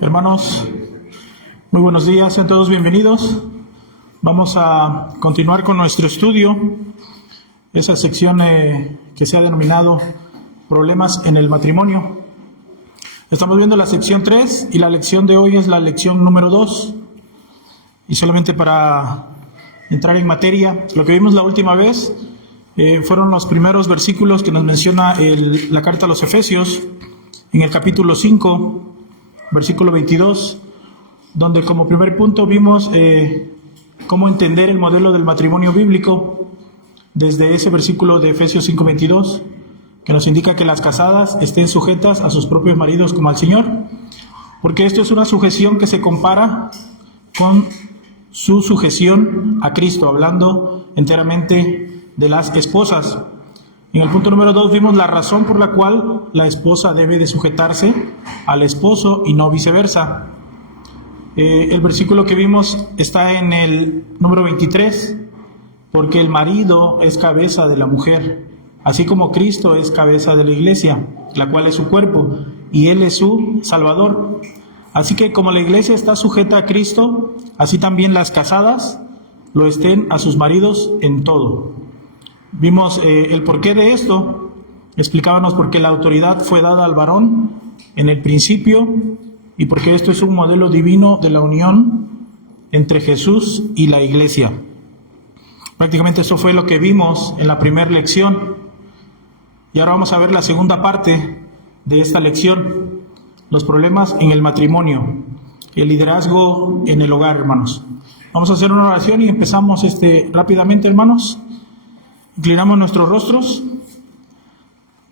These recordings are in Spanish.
Hermanos, muy buenos días, sean todos bienvenidos. Vamos a continuar con nuestro estudio, esa sección que se ha denominado Problemas en el matrimonio. Estamos viendo la sección 3 y la lección de hoy es la lección número 2. Y solamente para entrar en materia, lo que vimos la última vez fueron los primeros versículos que nos menciona la carta a los Efesios, en el capítulo 5, versículo 22, donde como primer punto vimos cómo entender el modelo del matrimonio bíblico desde ese versículo de Efesios 5:22, que nos indica que las casadas estén sujetas a sus propios maridos como al Señor, porque esto es una sujeción que se compara con su sujeción a Cristo, hablando enteramente de las esposas. En el punto número 2 vimos la razón por la cual la esposa debe de sujetarse al esposo y no viceversa. El versículo que vimos está en el número 23, porque el marido es cabeza de la mujer, así como Cristo es cabeza de la iglesia, la cual es su cuerpo, y Él es su Salvador. Así que como la iglesia está sujeta a Cristo, así también las casadas lo estén a sus maridos en todo. Vimos el porqué de esto. Explicábamos por qué la autoridad fue dada al varón en el principio y porque esto es un modelo divino de la unión entre Jesús y la iglesia. Prácticamente eso fue lo que vimos en la primera lección. Y ahora vamos a ver la segunda parte de esta lección, los problemas en el matrimonio, el liderazgo en el hogar, hermanos. Vamos a hacer una oración y empezamos rápidamente, hermanos. Inclinamos nuestros rostros.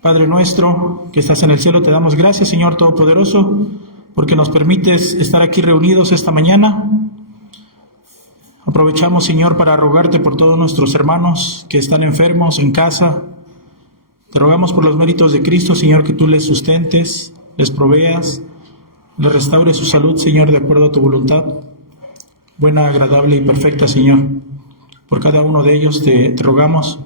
Padre nuestro que estás en el cielo, te damos gracias, Señor Todopoderoso, porque nos permites estar aquí reunidos esta mañana. Aprovechamos, Señor, para rogarte por todos nuestros hermanos que están enfermos en casa. Te rogamos por los méritos de Cristo, Señor, que tú les sustentes, les proveas, les restaures su salud, Señor, de acuerdo a tu voluntad, buena, agradable y perfecta, Señor. Por cada uno de ellos te rogamos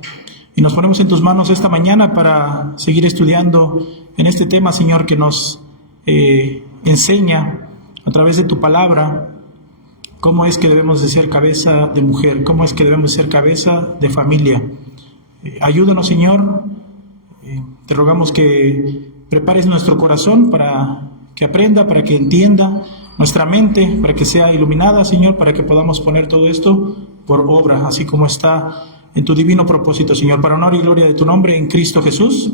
y nos ponemos en tus manos esta mañana para seguir estudiando en este tema, Señor, que nos enseña a través de tu palabra cómo es que debemos de ser cabeza de mujer, cómo es que debemos de ser cabeza de familia. Ayúdanos, Señor, te rogamos que prepares nuestro corazón para que aprenda, para que entienda, nuestra mente, para que sea iluminada, Señor, para que podamos poner todo esto por obra, así como está en tu divino propósito, Señor, para honor y gloria de tu nombre en Cristo Jesús.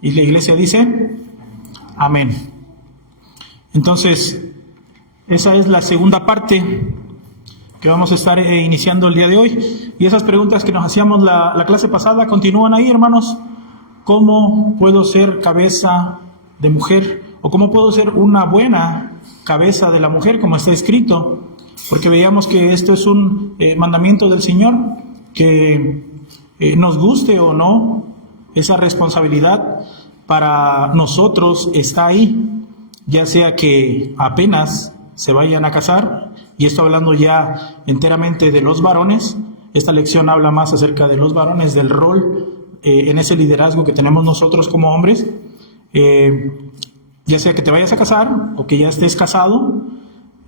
Y la iglesia dice, amén. Entonces, esa es la segunda parte que vamos a estar iniciando el día de hoy. Y esas preguntas que nos hacíamos la clase pasada continúan ahí, hermanos. ¿Cómo puedo ser cabeza de mujer? ¿O cómo puedo ser una buena cabeza de la mujer, como está escrito? Porque veíamos que esto es un mandamiento del Señor, que nos guste o no, esa responsabilidad para nosotros está ahí, ya sea que apenas se vayan a casar, y esto hablando ya enteramente de los varones. Esta lección habla más acerca de los varones, del rol en ese liderazgo que tenemos nosotros como hombres, ya sea que te vayas a casar o que ya estés casado.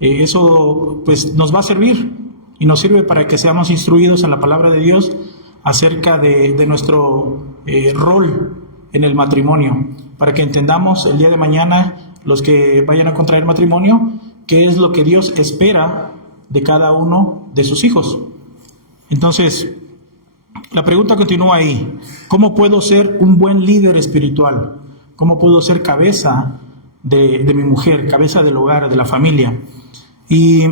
Eso pues nos va a servir y nos sirve para que seamos instruidos en la palabra de Dios acerca de nuestro rol en el matrimonio, para que entendamos el día de mañana, los que vayan a contraer matrimonio, qué es lo que Dios espera de cada uno de sus hijos. Entonces, la pregunta continúa ahí: ¿cómo puedo ser un buen líder espiritual? ¿Cómo puedo ser cabeza de mi mujer, cabeza del hogar, de la familia? Y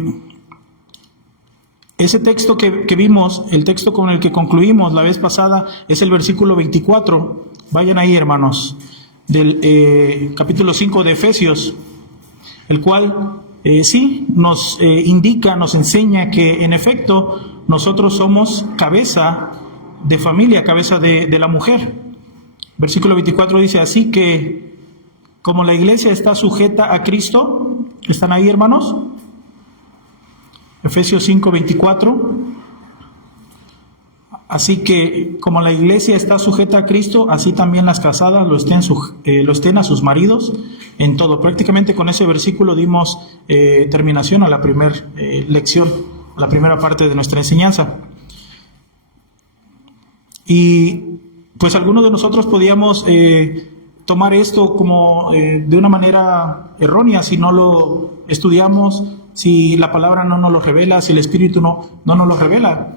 ese texto que vimos, el texto con el que concluimos la vez pasada, es el versículo 24. Vayan ahí, hermanos, del capítulo 5 de Efesios, el cual sí nos indica, nos enseña que en efecto nosotros somos cabeza de familia, cabeza de la mujer. Versículo 24 dice: así que como la iglesia está sujeta a Cristo. ¿Están ahí, hermanos? Efesios 5:24. Así que como la iglesia está sujeta a Cristo, así también las casadas lo estén a sus maridos en todo. Prácticamente con ese versículo dimos terminación a la primera lección, a la primera parte de nuestra enseñanza. Y pues algunos de nosotros podíamos tomar esto como de una manera errónea si no lo estudiamos, si la palabra no nos lo revela, si el Espíritu no nos lo revela.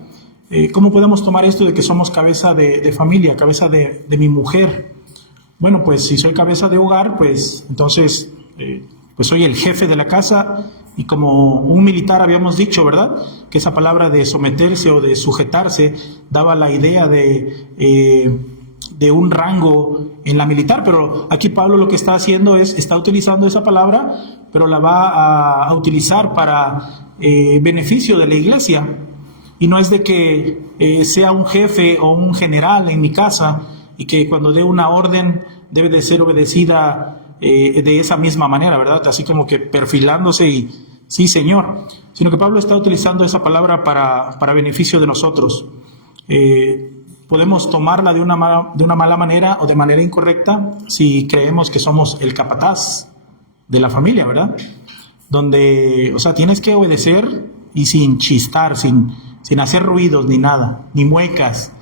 ¿Cómo podemos tomar esto de que somos cabeza de familia, cabeza de mi mujer? Bueno, pues si soy cabeza de hogar, pues entonces pues soy el jefe de la casa, y como un militar habíamos dicho, ¿verdad? Que esa palabra de someterse o de sujetarse daba la idea de un rango en la militar, pero aquí Pablo lo que está haciendo está utilizando esa palabra, pero la va a utilizar para beneficio de la iglesia. Y no es de que sea un jefe o un general en mi casa y que cuando dé una orden debe de ser obedecida de esa misma manera, ¿verdad? Así como que perfilándose y sí, señor. Sino que Pablo está utilizando esa palabra para beneficio de nosotros. Podemos tomarla de una mala manera o de manera incorrecta si creemos que somos el capataz de la familia, ¿verdad? Donde, o sea, tienes que obedecer y sin chistar, sin hacer ruidos ni nada, ni muecas,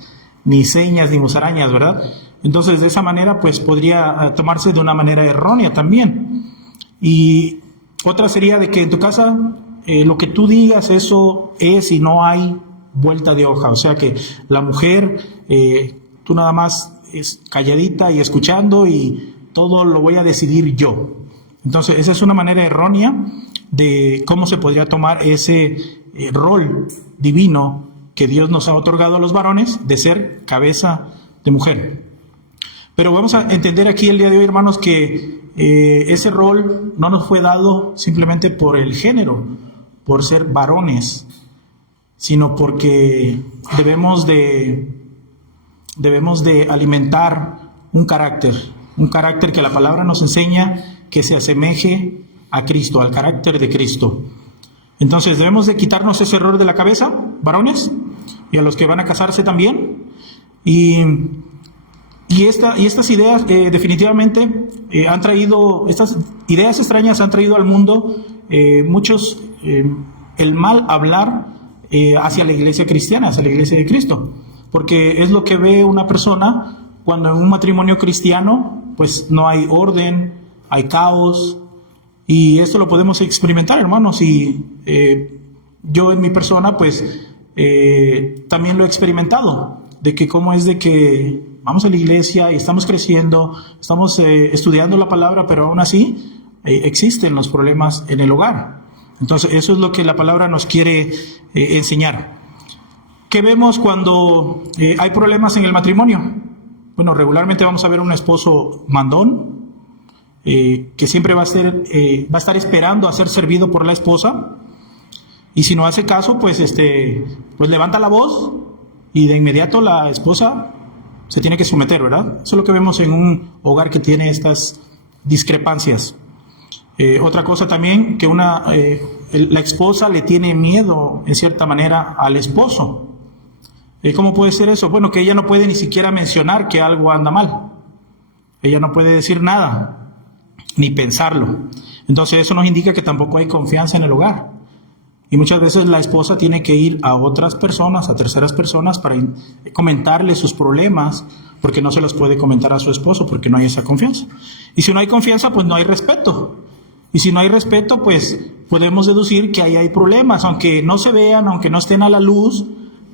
ni señas, ni musarañas, ¿verdad? Entonces, de esa manera, pues podría tomarse de una manera errónea también. Y otra sería de que en tu casa lo que tú digas, eso es, y no hay vuelta de hoja. O sea que la mujer, tú nada más es calladita y escuchando, y todo lo voy a decidir yo. Entonces, esa es una manera errónea de cómo se podría tomar ese rol divino que Dios nos ha otorgado a los varones de ser cabeza de mujer. Pero vamos a entender aquí el día de hoy, hermanos, que ese rol no nos fue dado simplemente por el género, por ser varones, sino porque debemos de alimentar un carácter que la palabra nos enseña que se asemeje a Cristo, al carácter de Cristo. Entonces debemos de quitarnos ese error de la cabeza, varones, y a los que van a casarse también. Y estas ideas definitivamente han traído, estas ideas extrañas han traído al mundo muchos, el mal hablar hacia la iglesia cristiana, hacia la iglesia de Cristo. Porque es lo que ve una persona cuando en un matrimonio cristiano pues no hay orden, hay caos. Y esto lo podemos experimentar, hermanos, y yo en mi persona, pues, también lo he experimentado, de que cómo es de que vamos a la iglesia y estamos creciendo, estamos estudiando la palabra, pero aún así existen los problemas en el hogar. Entonces, eso es lo que la palabra nos quiere enseñar. ¿Qué vemos cuando hay problemas en el matrimonio? Bueno, regularmente vamos a ver un esposo mandón, que siempre va a estar esperando a ser servido por la esposa, y si no hace caso, pues levanta la voz y de inmediato la esposa se tiene que someter, ¿verdad? Eso es lo que vemos en un hogar que tiene estas discrepancias. Otra cosa también, que la esposa le tiene miedo en cierta manera al esposo. ¿Cómo puede ser eso? Bueno, que ella no puede ni siquiera mencionar que algo anda mal. Ella no puede decir nada, ni pensarlo. Entonces eso nos indica que tampoco hay confianza en el hogar. Y muchas veces la esposa tiene que ir a otras personas, a terceras personas, para comentarle sus problemas, porque no se los puede comentar a su esposo, porque no hay esa confianza. Y si no hay confianza, pues no hay respeto. Y si no hay respeto, pues podemos deducir que ahí hay problemas, aunque no se vean, aunque no estén a la luz,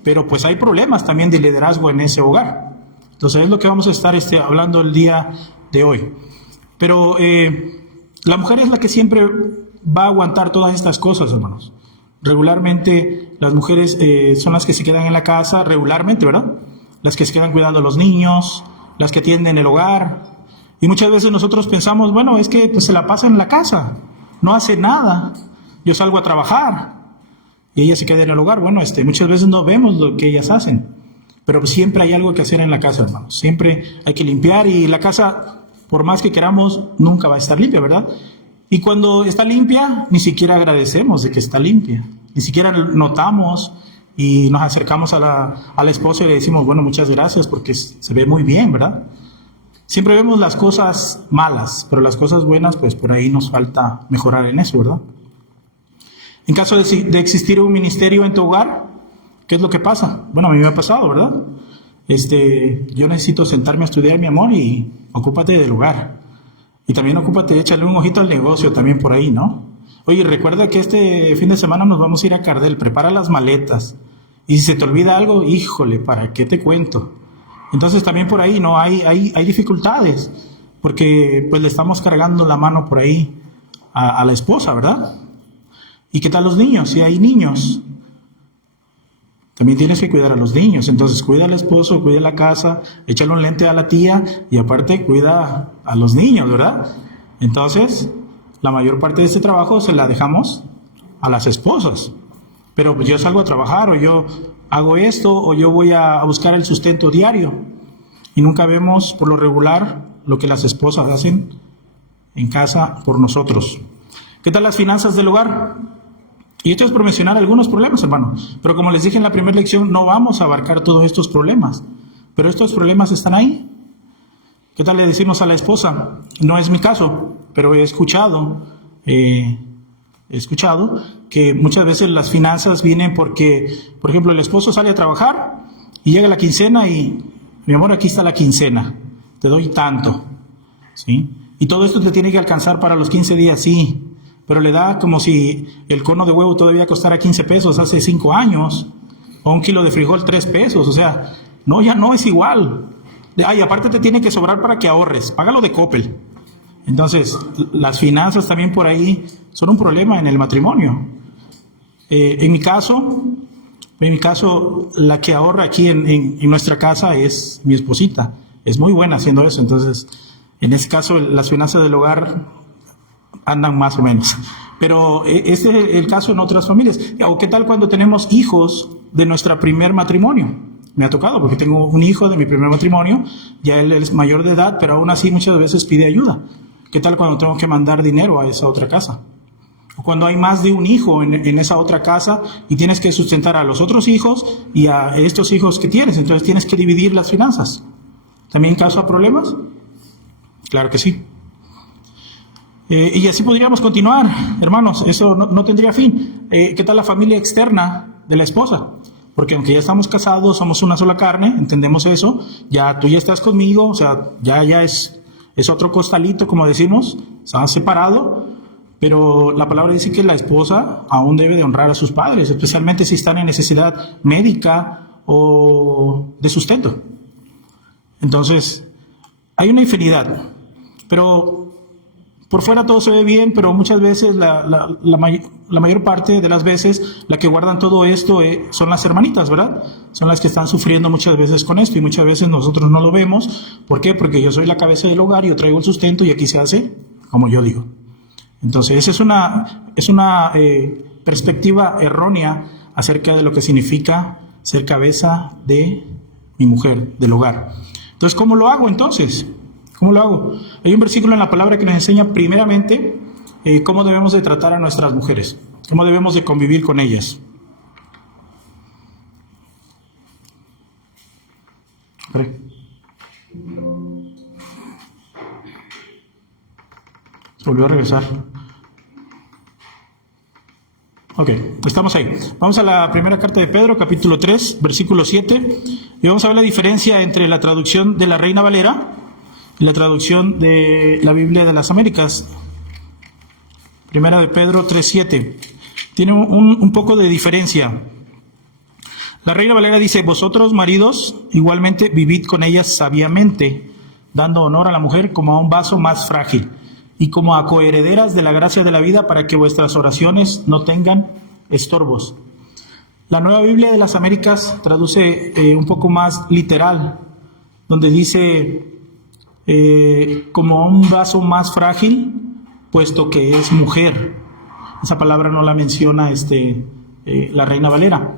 pero pues hay problemas también de liderazgo en ese hogar. Entonces es lo que vamos a estar hablando el día de hoy. Pero la mujer es la que siempre va a aguantar todas estas cosas, hermanos. Regularmente las mujeres son las que se quedan en la casa, regularmente, ¿verdad? Las que se quedan cuidando a los niños, las que atienden el hogar. Y muchas veces nosotros pensamos, bueno, es que pues, se la pasa en la casa, no hace nada. Yo salgo a trabajar y ella se queda en el hogar. Bueno, muchas veces no vemos lo que ellas hacen, pero siempre hay algo que hacer en la casa, hermanos. Siempre hay que limpiar, y la casa, por más que queramos, nunca va a estar limpia, ¿verdad? Y cuando está limpia, ni siquiera agradecemos de que está limpia. Ni siquiera notamos y nos acercamos a la esposa y le decimos, bueno, muchas gracias porque se ve muy bien, ¿verdad? Siempre vemos las cosas malas, pero las cosas buenas, pues por ahí nos falta mejorar en eso, ¿verdad? En caso de existir un ministerio en tu hogar, ¿qué es lo que pasa? Bueno, a mí me ha pasado, ¿verdad? Yo necesito sentarme a estudiar, mi amor, y ocúpate del hogar. Y también ocúpate de echarle un ojito al negocio también por ahí, ¿no? Oye, recuerda que este fin de semana nos vamos a ir a Cardel, prepara las maletas. Y si se te olvida algo, híjole, ¿para qué te cuento? Entonces también por ahí, ¿no? Hay dificultades, porque pues le estamos cargando la mano por ahí a la esposa, ¿verdad? ¿Y qué tal los niños? Si hay niños, también tienes que cuidar a los niños. Entonces cuida al esposo, cuida la casa, échale un lente a la tía y aparte cuida a los niños, ¿verdad? Entonces, la mayor parte de este trabajo se la dejamos a las esposas. Pero pues yo salgo a trabajar, o yo hago esto, o yo voy a buscar el sustento diario. Y nunca vemos, por lo regular, lo que las esposas hacen en casa por nosotros. ¿Qué tal las finanzas del hogar? Y esto es por mencionar algunos problemas, hermanos. Pero como les dije en la primera lección, no vamos a abarcar todos estos problemas. Pero estos problemas están ahí. ¿Qué tal le decimos a la esposa? No es mi caso, pero he escuchado que muchas veces las finanzas vienen porque, por ejemplo, el esposo sale a trabajar y llega la quincena y, mi amor, aquí está la quincena, te doy tanto, ¿sí? Y todo esto te tiene que alcanzar para los 15 días, sí, pero le da como si el cono de huevo todavía costara 15 pesos hace 5 años, o un kilo de frijol 3 pesos, o sea, no, ya no es igual. Y aparte te tiene que sobrar para que ahorres, págalo de Coppel. Entonces, las finanzas también por ahí son un problema en el matrimonio. En mi caso, la que ahorra aquí en nuestra casa es mi esposita. Es muy buena haciendo eso. Entonces, en ese caso, las finanzas del hogar andan más o menos. Pero este es el caso en otras familias. ¿O qué tal cuando tenemos hijos de nuestro primer matrimonio? Me ha tocado porque tengo un hijo de mi primer matrimonio. Ya él es mayor de edad, pero aún así muchas veces pide ayuda. ¿Qué tal cuando tengo que mandar dinero a esa otra casa? O cuando hay más de un hijo en esa otra casa y tienes que sustentar a los otros hijos y a estos hijos que tienes. Entonces tienes que dividir las finanzas. ¿También causa problemas? Claro que sí. Y así podríamos continuar, hermanos. Eso no tendría fin. ¿Qué tal la familia externa de la esposa? Porque aunque ya estamos casados, somos una sola carne, entendemos eso. Ya tú ya estás conmigo, o sea, ya es otro costalito, como decimos, se han separado, pero la palabra dice que la esposa aún debe de honrar a sus padres, especialmente si están en necesidad médica o de sustento. Entonces, hay una infinidad, pero por fuera todo se ve bien, pero muchas veces, la mayor parte de las veces, la que guardan todo esto son las hermanitas, ¿verdad? Son las que están sufriendo muchas veces con esto y muchas veces nosotros no lo vemos. ¿Por qué? Porque yo soy la cabeza del hogar y yo traigo el sustento y aquí se hace como yo digo. Entonces, esa es una perspectiva errónea acerca de lo que significa ser cabeza de mi mujer, del hogar. Entonces, ¿cómo lo hago entonces? ¿Cómo lo hago? Hay un versículo en la palabra que nos enseña primeramente cómo debemos de tratar a nuestras mujeres, cómo debemos de convivir con ellas. Se volvió a regresar. Ok, estamos ahí. Vamos a la primera carta de Pedro, capítulo 3, versículo 7, y vamos a ver la diferencia entre la traducción de la Reina Valera y la traducción de la Biblia de las Américas. Primera de Pedro 3:7. Tiene un poco de diferencia. La Reina Valera dice: vosotros, maridos, igualmente vivid con ellas sabiamente, dando honor a la mujer como a un vaso más frágil, y como a coherederas de la gracia de la vida, para que vuestras oraciones no tengan estorbos. La Nueva Biblia de las Américas traduce un poco más literal, donde dice como un vaso más frágil, puesto que es mujer. Esa palabra no la menciona la Reina Valera.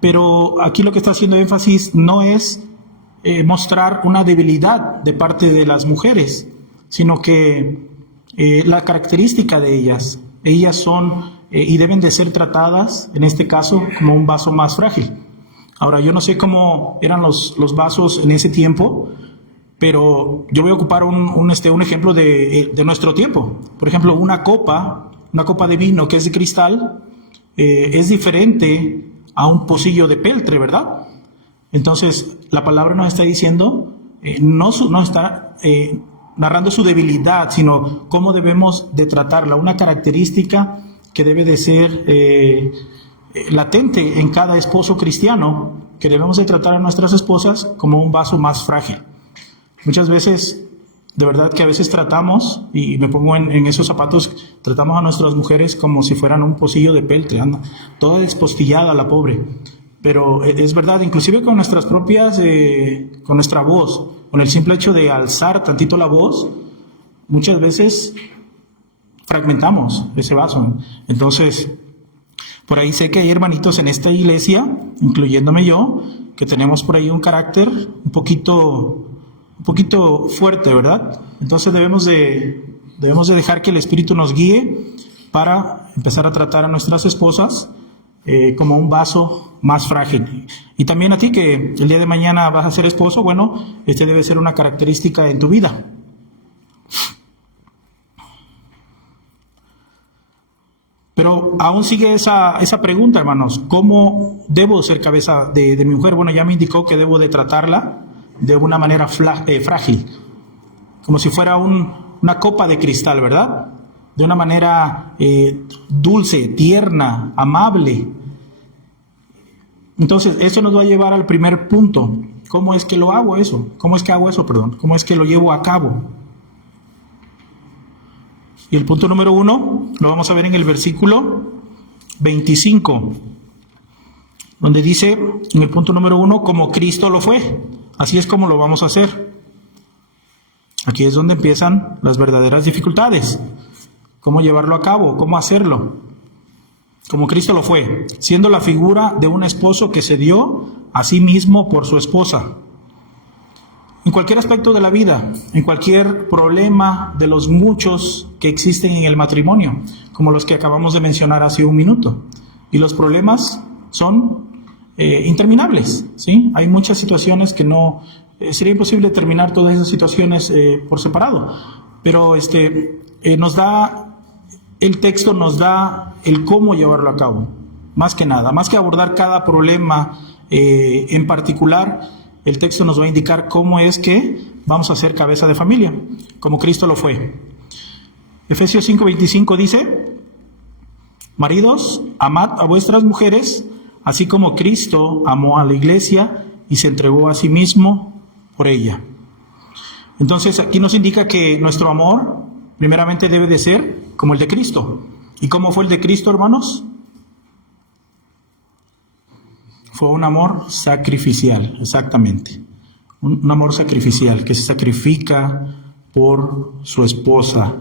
Pero aquí lo que está haciendo énfasis no es mostrar una debilidad de parte de las mujeres, sino que la característica de ellas son y deben de ser tratadas, en este caso, como un vaso más frágil. Ahora, yo no sé cómo eran los vasos en ese tiempo, pero yo voy a ocupar un ejemplo de nuestro tiempo. Por ejemplo, una copa de vino que es de cristal, es diferente a un pocillo de peltre, ¿verdad? Entonces, la palabra nos está diciendo, no está narrando su debilidad, sino cómo debemos de tratarla, una característica que debe de ser latente en cada esposo cristiano, que debemos de tratar a nuestras esposas como un vaso más frágil. Muchas veces, de verdad que a veces tratamos, y me pongo en esos zapatos, tratamos a nuestras mujeres como si fueran un pocillo de peltre, anda, toda despostillada la pobre. Pero es verdad, inclusive con nuestras propias, con nuestra voz, con el simple hecho de alzar tantito la voz, muchas veces fragmentamos ese vaso. Entonces, por ahí sé que hay hermanitos en esta iglesia, incluyéndome yo, que tenemos por ahí un carácter un poquito fuerte, ¿verdad? Entonces debemos de dejar que el Espíritu nos guíe para empezar a tratar a nuestras esposas como un vaso más frágil. Y también a ti que el día de mañana vas a ser esposo, bueno, este debe ser una característica en tu vida. Pero aún sigue esa pregunta, hermanos, ¿cómo debo ser cabeza de mi mujer? Bueno, ya me indicó que debo de tratarla de una manera frágil, como si fuera una copa de cristal, ¿verdad? De una manera dulce, tierna, amable. Entonces, eso nos va a llevar al primer punto. ¿Cómo es que lo hago eso? ¿Cómo es que lo llevo a cabo? Y el punto número 1 lo vamos a ver en el versículo 25, donde dice, en el punto número 1, como Cristo lo fue. Así es como lo vamos a hacer. Aquí es donde empiezan las verdaderas dificultades. ¿Cómo llevarlo a cabo? ¿Cómo hacerlo? Como Cristo lo fue, siendo la figura de un esposo que se dio a sí mismo por su esposa. En cualquier aspecto de la vida, en cualquier problema de los muchos que existen en el matrimonio, como los que acabamos de mencionar hace un minuto. Y los problemas son interminables, ¿sí? Hay muchas situaciones que no... sería imposible terminar todas esas situaciones por separado. Pero el texto nos da el cómo llevarlo a cabo. Más que nada, más que abordar cada problema en particular, el texto nos va a indicar cómo es que vamos a ser cabeza de familia, como Cristo lo fue. Efesios 5:25 dice, maridos, amad a vuestras mujeres, así como Cristo amó a la iglesia y se entregó a sí mismo por ella. Entonces aquí nos indica que nuestro amor primeramente debe de ser como el de Cristo. ¿Y cómo fue el de Cristo, hermanos? Fue un amor sacrificial, exactamente. Un amor sacrificial, que se sacrifica por su esposa,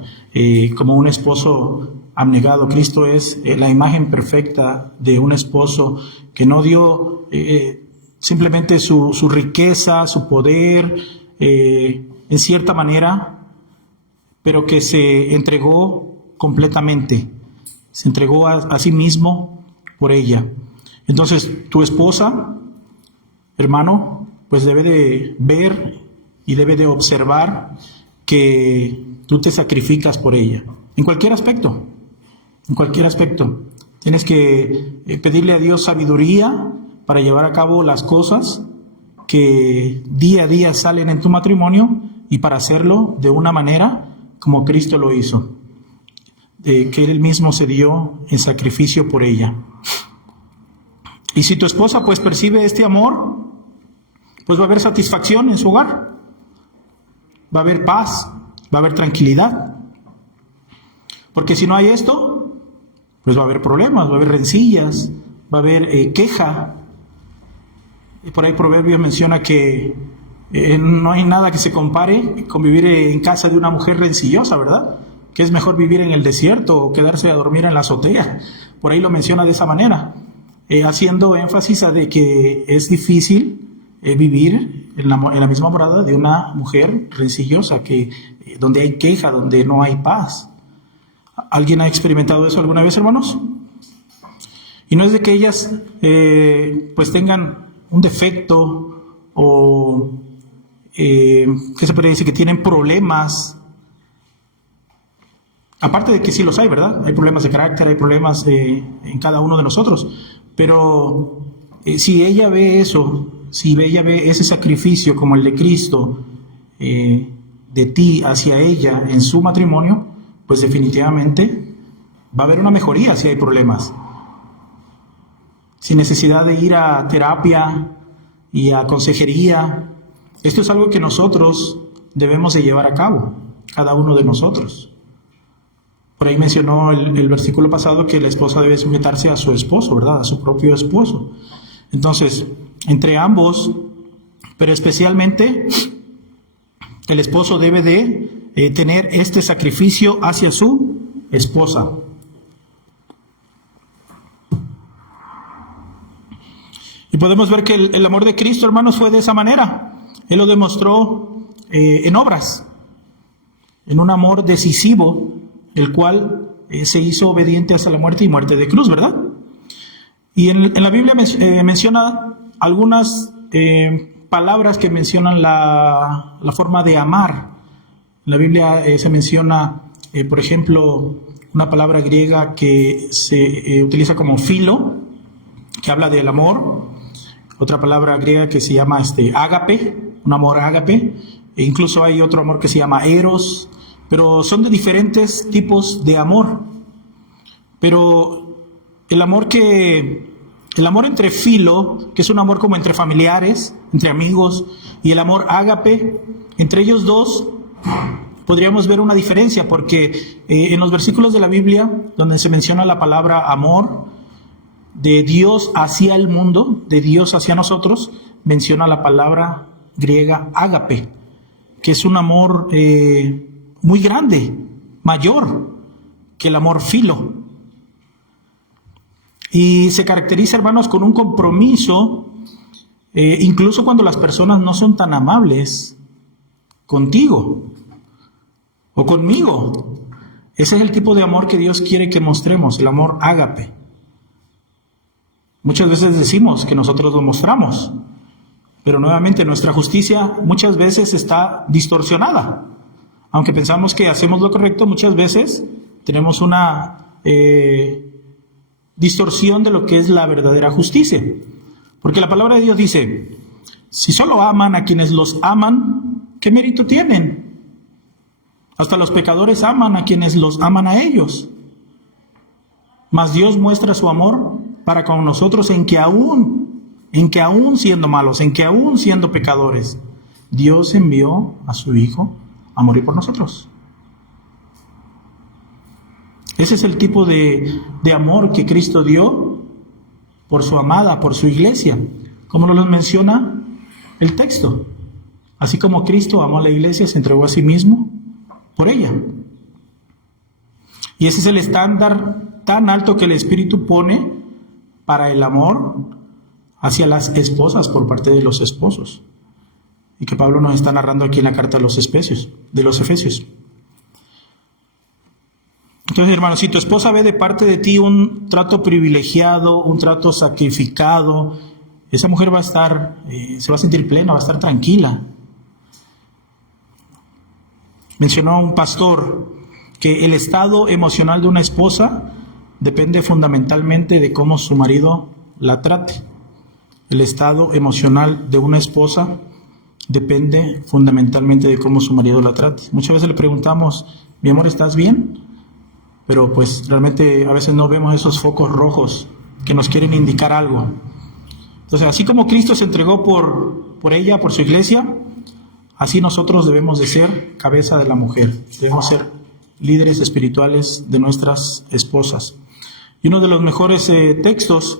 como un esposo abnegado. Cristo es la imagen perfecta de un esposo que no dio simplemente su riqueza, su poder, en cierta manera, pero que se entregó completamente, se entregó a sí mismo por ella. Entonces, tu esposa, hermano, pues debe de ver y debe de observar que tú te sacrificas por ella, en cualquier aspecto, en cualquier aspecto. Tienes que pedirle a Dios sabiduría para llevar a cabo las cosas que día a día salen en tu matrimonio y para hacerlo de una manera como Cristo lo hizo, que Él mismo se dio en sacrificio por ella. Y si tu esposa pues percibe este amor, pues va a haber satisfacción en su hogar, va a haber paz, va a haber tranquilidad. Porque si no hay esto, pues va a haber problemas, va a haber rencillas, va a haber queja. Y por ahí Proverbios menciona que no hay nada que se compare con vivir en casa de una mujer rencillosa, ¿verdad? Que es mejor vivir en el desierto o quedarse a dormir en la azotea. Por ahí lo menciona de esa manera, haciendo énfasis a de que es difícil vivir en la misma morada de una mujer rencillosa, donde hay queja, donde no hay paz. ¿Alguien ha experimentado eso alguna vez, hermanos? Y no es de que ellas pues tengan un defecto o que se puede decir que tienen problemas. Aparte de que sí los hay, ¿verdad? Hay problemas de carácter, hay problemas en cada uno de nosotros. Pero si ella ve eso, si ella ve ese sacrificio como el de Cristo de ti hacia ella en su matrimonio, pues definitivamente va a haber una mejoría si hay problemas. Sin necesidad de ir a terapia y a consejería. Esto es algo que nosotros debemos de llevar a cabo, cada uno de nosotros. Por ahí mencionó el versículo pasado que la esposa debe sujetarse a su esposo, ¿verdad? A su propio esposo. Entonces, entre ambos, pero especialmente el esposo debe de tener este sacrificio hacia su esposa. Y podemos ver que el amor de Cristo, hermanos, fue de esa manera. Él lo demostró en obras, en un amor decisivo, el cual se hizo obediente hasta la muerte y muerte de cruz, ¿verdad? Y en la Biblia menciona algunas palabras que mencionan la forma de amar. En la Biblia se menciona, por ejemplo, una palabra griega que se utiliza como filo, que habla del amor. Otra palabra griega que se llama ágape, un amor ágape. E incluso hay otro amor que se llama eros. Pero son de diferentes tipos de amor. Pero el amor entre filo, que es un amor como entre familiares, entre amigos, y el amor ágape, entre ellos dos podríamos ver una diferencia, porque en los versículos de la Biblia, donde se menciona la palabra amor, de Dios hacia el mundo, de Dios hacia nosotros, menciona la palabra griega ágape, que es un amor muy grande, mayor que el amor filo. Y se caracteriza, hermanos, con un compromiso, incluso cuando las personas no son tan amables contigo o conmigo. Ese es el tipo de amor que Dios quiere que mostremos, el amor ágape. Muchas veces decimos que nosotros lo mostramos, pero nuevamente nuestra justicia muchas veces está distorsionada. Aunque pensamos que hacemos lo correcto, muchas veces tenemos una distorsión de lo que es la verdadera justicia. Porque la palabra de Dios dice, si solo aman a quienes los aman, ¿qué mérito tienen? Hasta los pecadores aman a quienes los aman a ellos. Mas Dios muestra su amor para con nosotros en que aún siendo malos, en que aún siendo pecadores, Dios envió a su Hijo a morir por nosotros. Ese es el tipo de amor que Cristo dio por su amada, por su iglesia, como nos lo menciona el texto. Así como Cristo amó a la iglesia, se entregó a sí mismo por ella. Y ese es el estándar tan alto que el Espíritu pone para el amor hacia las esposas por parte de los esposos. Y que Pablo nos está narrando aquí en la carta de los Efesios. Entonces, hermanos, si tu esposa ve de parte de ti un trato privilegiado, un trato sacrificado, esa mujer va a estar, se va a sentir plena, va a estar tranquila. Mencionó un pastor que el estado emocional de una esposa depende fundamentalmente de cómo su marido la trate. El estado emocional de una esposa depende fundamentalmente de cómo su marido la trate. Muchas veces le preguntamos, mi amor, ¿estás bien? Pero pues realmente a veces no vemos esos focos rojos que nos quieren indicar algo. Entonces, así como Cristo se entregó por ella, por su iglesia, así nosotros debemos de ser cabeza de la mujer. Debemos ser líderes espirituales de nuestras esposas. Y uno de los mejores textos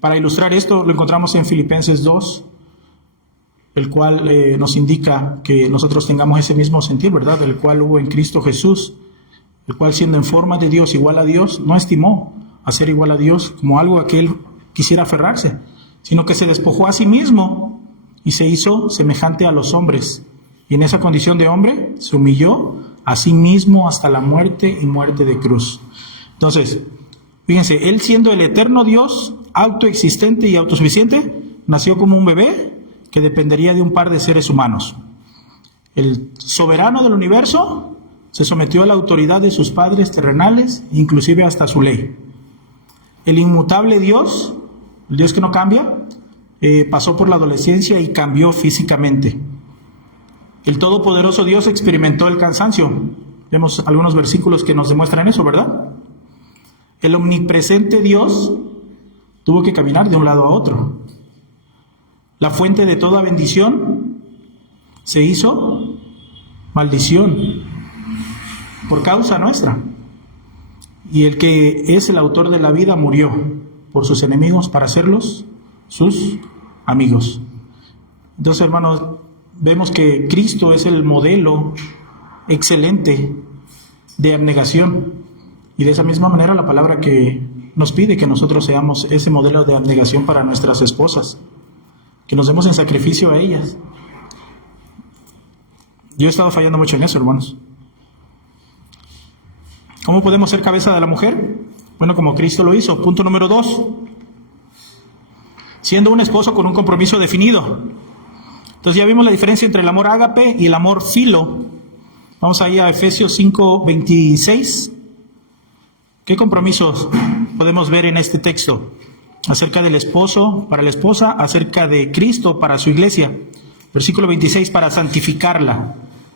para ilustrar esto lo encontramos en Filipenses 2, el cual nos indica que nosotros tengamos ese mismo sentir, ¿verdad? El cual hubo en Cristo Jesús, el cual siendo en forma de Dios, igual a Dios, no estimó a ser igual a Dios como algo a que él quisiera aferrarse, sino que se despojó a sí mismo y se hizo semejante a los hombres. Y en esa condición de hombre se humilló a sí mismo hasta la muerte y muerte de cruz. Entonces, Fíjense, Él siendo el eterno Dios, autoexistente y autosuficiente, nació como un bebé que dependería de un par de seres humanos. El soberano del universo se sometió a la autoridad de sus padres terrenales, inclusive hasta su ley. El inmutable Dios, el Dios que no cambia, pasó por la adolescencia y cambió físicamente. El todopoderoso Dios experimentó el cansancio. Vemos algunos versículos que nos demuestran eso, ¿verdad? El omnipresente Dios tuvo que caminar de un lado a otro. La fuente de toda bendición se hizo maldición por causa nuestra. Y el que es el autor de la vida murió por sus enemigos para hacerlos sus amigos. Entonces, hermanos, vemos que Cristo es el modelo excelente de abnegación. Y de esa misma manera la palabra que nos pide que nosotros seamos ese modelo de abnegación para nuestras esposas, que nos demos en sacrificio a ellas. Yo he estado fallando mucho en eso, hermanos. ¿Cómo podemos ser cabeza de la mujer? Bueno, como Cristo lo hizo. Punto número 2. Siendo un esposo con un compromiso definido. Entonces ya vimos la diferencia entre el amor ágape y el amor filo. Vamos ahí a Efesios 5:26. ¿Qué compromisos podemos ver en este texto? Acerca del esposo para la esposa, acerca de Cristo para su iglesia. Versículo 26, para santificarla,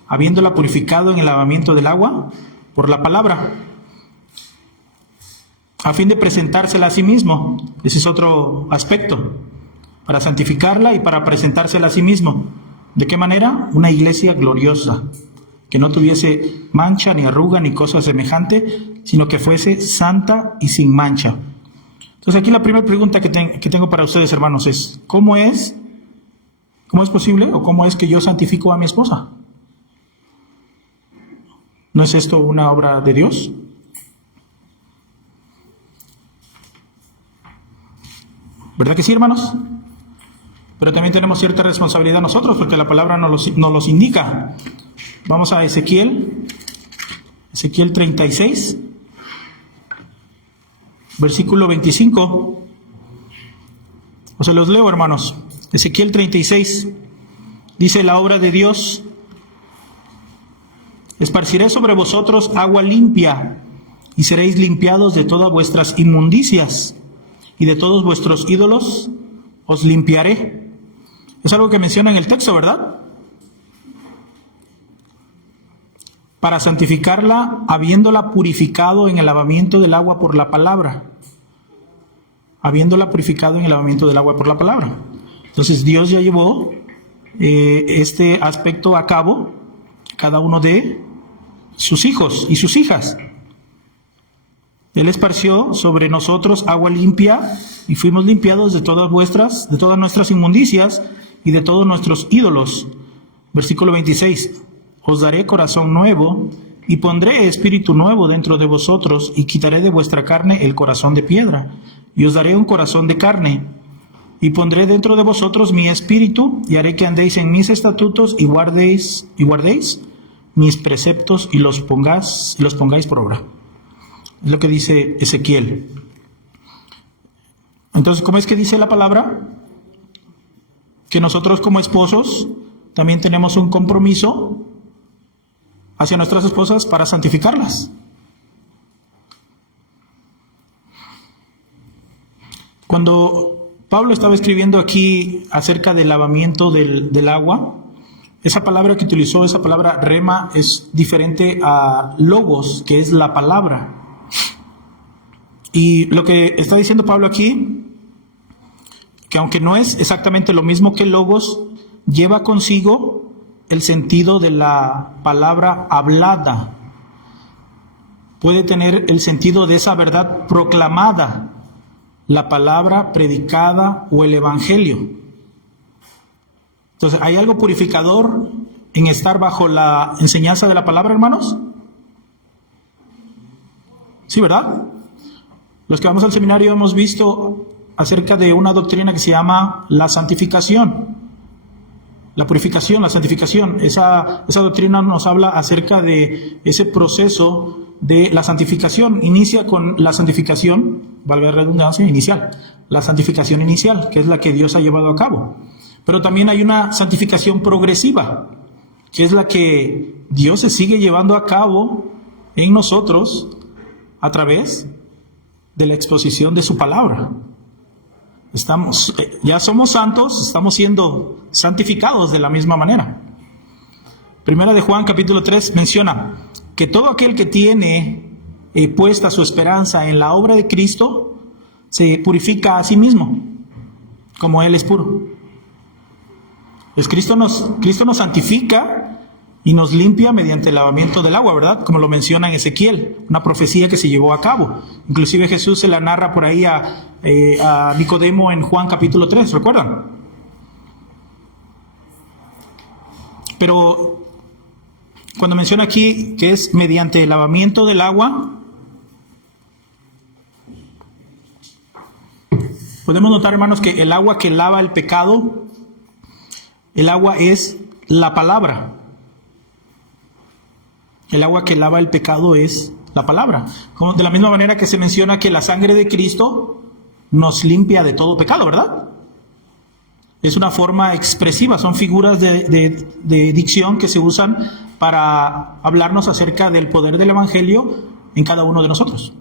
habiéndola purificado en el lavamiento del agua por la palabra, a fin de presentársela a sí mismo. Ese es otro aspecto, para santificarla y para presentársela a sí mismo. ¿De qué manera? Una iglesia gloriosa, que no tuviese mancha, ni arruga, ni cosa semejante, sino que fuese santa y sin mancha. Entonces aquí la primera pregunta que tengo para ustedes, hermanos, es ¿cómo es posible o cómo es que yo santifico a mi esposa? ¿No es esto una obra de Dios? ¿Verdad que sí, hermanos? Pero también tenemos cierta responsabilidad nosotros, porque la palabra nos los indica. Vamos a Ezequiel 36, versículo 25. O se los leo, hermanos. Ezequiel 36, dice la obra de Dios: esparciré sobre vosotros agua limpia, y seréis limpiados de todas vuestras inmundicias, y de todos vuestros ídolos os limpiaré. Es algo que menciona en el texto, ¿verdad? Para santificarla, habiéndola purificado en el lavamiento del agua por la palabra. Habiéndola purificado en el lavamiento del agua por la palabra. Entonces Dios ya llevó este aspecto a cabo, cada uno de sus hijos y sus hijas. Él esparció sobre nosotros agua limpia, y fuimos limpiados de todas nuestras inmundicias y de todos nuestros ídolos. Versículo 26. Os daré corazón nuevo, y pondré espíritu nuevo dentro de vosotros, y quitaré de vuestra carne el corazón de piedra, y os daré un corazón de carne, y pondré dentro de vosotros mi espíritu, y haré que andéis en mis estatutos, y guardéis mis preceptos, y los pongáis por obra. Es lo que dice Ezequiel. Entonces, ¿cómo es que dice la palabra? Que nosotros como esposos también tenemos un compromiso hacia nuestras esposas para santificarlas. Cuando Pablo estaba escribiendo aquí acerca del lavamiento del agua, esa palabra que utilizó, esa palabra rema, es diferente a logos, que es la palabra. Y lo que está diciendo Pablo aquí, que aunque no es exactamente lo mismo que logos, lleva consigo el sentido de la palabra hablada. Puede tener el sentido de esa verdad proclamada, la palabra predicada o el evangelio. Entonces, ¿hay algo purificador en estar bajo la enseñanza de la palabra, hermanos? Sí, ¿verdad? Los que vamos al seminario hemos visto acerca de una doctrina que se llama la santificación. La purificación, la santificación. Esa doctrina nos habla acerca de ese proceso de la santificación. Inicia con la santificación, valga la redundancia, inicial. La santificación inicial, que es la que Dios ha llevado a cabo. Pero también hay una santificación progresiva, que es la que Dios se sigue llevando a cabo en nosotros a través de la exposición de su palabra. Ya somos santos, estamos siendo santificados de la misma manera. Primera de Juan capítulo 3 menciona que todo aquel que tiene puesta su esperanza en la obra de Cristo se purifica a sí mismo, como Él es puro. Pues Cristo nos santifica y nos limpia mediante el lavamiento del agua, ¿verdad? Como lo menciona en Ezequiel, una profecía que se llevó a cabo. Inclusive Jesús se la narra por ahí a Nicodemo en Juan capítulo 3, ¿recuerdan? Pero cuando menciona aquí que es mediante el lavamiento del agua, podemos notar, hermanos, que el agua que lava el pecado, el agua es la palabra. El agua que lava el pecado es la palabra. De la misma manera que se menciona que la sangre de Cristo nos limpia de todo pecado, ¿verdad? Es una forma expresiva, son figuras de dicción que se usan para hablarnos acerca del poder del Evangelio en cada uno de nosotros.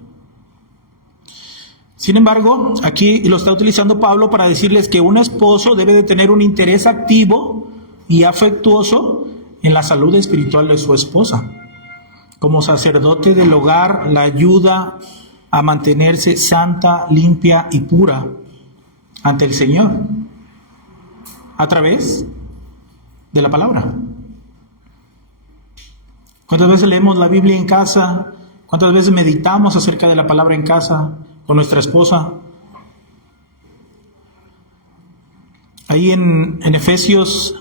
Sin embargo, aquí lo está utilizando Pablo para decirles que un esposo debe de tener un interés activo y afectuoso en la salud espiritual de su esposa. Como sacerdote del hogar, la ayuda a mantenerse santa, limpia y pura ante el Señor a través de la palabra. ¿Cuántas veces leemos la Biblia en casa? ¿Cuántas veces meditamos acerca de la palabra en casa con nuestra esposa? Ahí en Efesios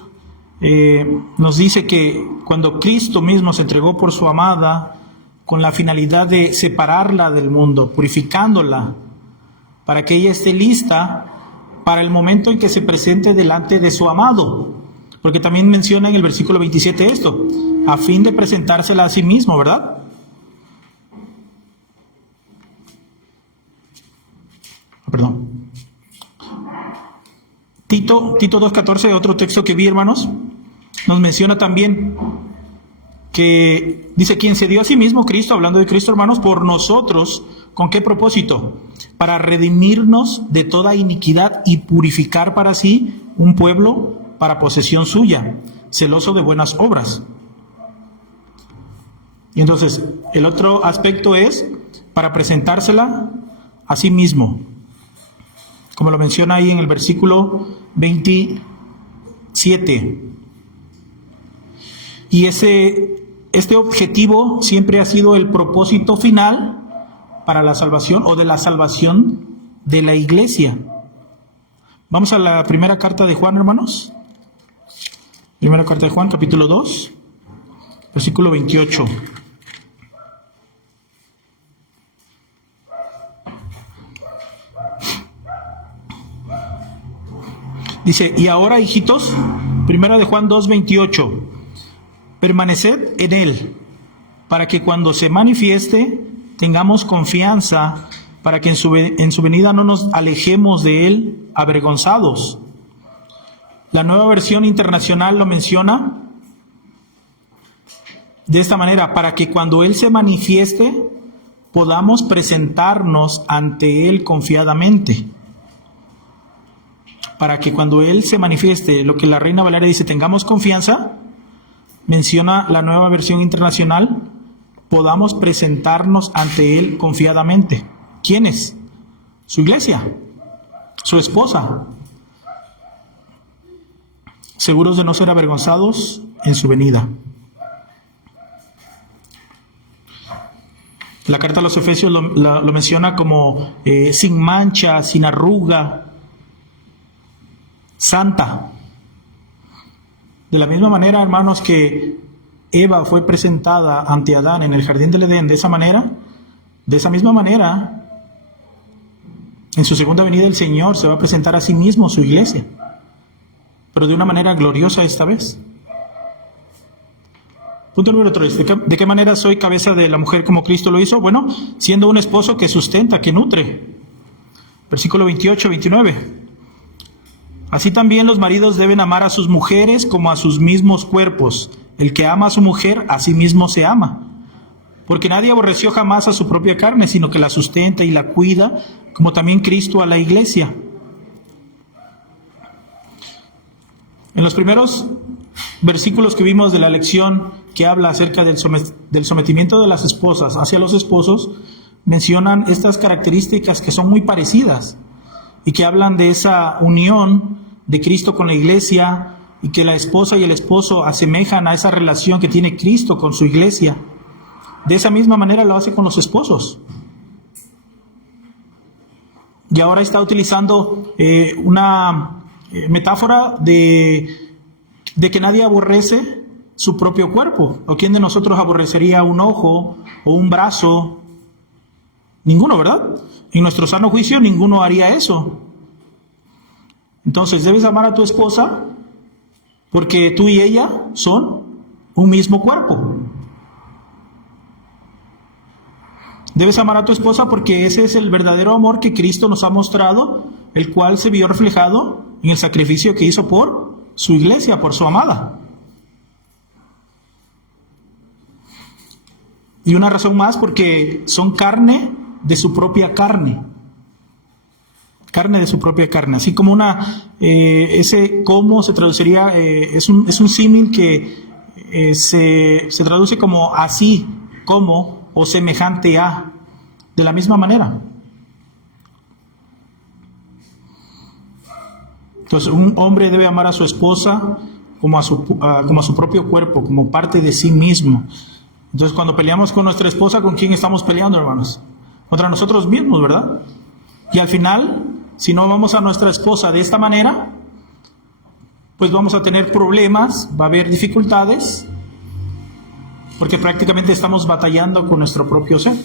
nos dice que cuando Cristo mismo se entregó por su amada con la finalidad de separarla del mundo, purificándola, para que ella esté lista para el momento en que se presente delante de su amado. Porque también menciona en el versículo 27 esto, a fin de presentársela a sí mismo, ¿verdad? Perdón. Tito 2:14, otro texto que vi, hermanos, nos menciona también que dice, quien se dio a sí mismo, Cristo, hablando de Cristo, hermanos, por nosotros, ¿con qué propósito? Para redimirnos de toda iniquidad y purificar para sí un pueblo para posesión suya, celoso de buenas obras. Y entonces, el otro aspecto es para presentársela a sí mismo, como lo menciona ahí en el versículo 27. Y este objetivo siempre ha sido el propósito final para la salvación o de la salvación de la iglesia. Vamos a la primera carta de Juan, hermanos. Primera carta de Juan, capítulo 2, versículo 28. Dice, y ahora, hijitos, primera de Juan 2, 28, permaneced en él, para que cuando se manifieste tengamos confianza, para que en su venida no nos alejemos de él avergonzados. La Nueva Versión Internacional lo menciona de esta manera, para que cuando él se manifieste podamos presentarnos ante él confiadamente. Para que cuando él se manifieste, lo que la Reina Valera dice, tengamos confianza, menciona la Nueva Versión Internacional, podamos presentarnos ante él confiadamente. ¿Quiénes? Su iglesia, su esposa, seguros de no ser avergonzados en su venida. La carta a los Efesios lo menciona como sin mancha, sin arruga, santa. De la misma manera, hermanos, que Eva fue presentada ante Adán en el jardín del Edén de esa misma manera, en su segunda venida el Señor se va a presentar a sí mismo, su iglesia, pero de una manera gloriosa esta vez. Punto número 3. ¿De qué manera soy cabeza de la mujer como Cristo lo hizo? Bueno, siendo un esposo que sustenta, que nutre. Versículo 28, 29. Así también los maridos deben amar a sus mujeres como a sus mismos cuerpos. El que ama a su mujer, a sí mismo se ama. Porque nadie aborreció jamás a su propia carne, sino que la sustenta y la cuida, como también Cristo a la iglesia. En los primeros versículos que vimos de la lección que habla acerca del sometimiento de las esposas hacia los esposos, mencionan estas características que son muy parecidas y que hablan de esa unión de Cristo con la iglesia y que la esposa y el esposo asemejan a esa relación que tiene Cristo con su iglesia. De esa misma manera lo hace con los esposos. Y ahora está utilizando una metáfora de que nadie aborrece su propio cuerpo. ¿O quién de nosotros aborrecería un ojo o un brazo? Ninguno, ¿verdad? En nuestro sano juicio ninguno haría eso. Entonces debes amar a tu esposa porque tú y ella son un mismo cuerpo. Debes amar a tu esposa porque ese es el verdadero amor que Cristo nos ha mostrado, el cual se vio reflejado en el sacrificio que hizo por su iglesia, por su amada. Y una razón más, porque son carne de su propia carne. Carne de su propia carne. Así como ese cómo se traduciría, es un símil que se traduce como así, como o semejante a, de la misma manera. Entonces, un hombre debe amar a su esposa como a su propio cuerpo, como parte de sí mismo. Entonces, cuando peleamos con nuestra esposa, ¿con quién estamos peleando, hermanos? Contra nosotros mismos, ¿verdad? Y al final, si no amamos a nuestra esposa de esta manera, pues vamos a tener problemas, va a haber dificultades, porque prácticamente estamos batallando con nuestro propio ser.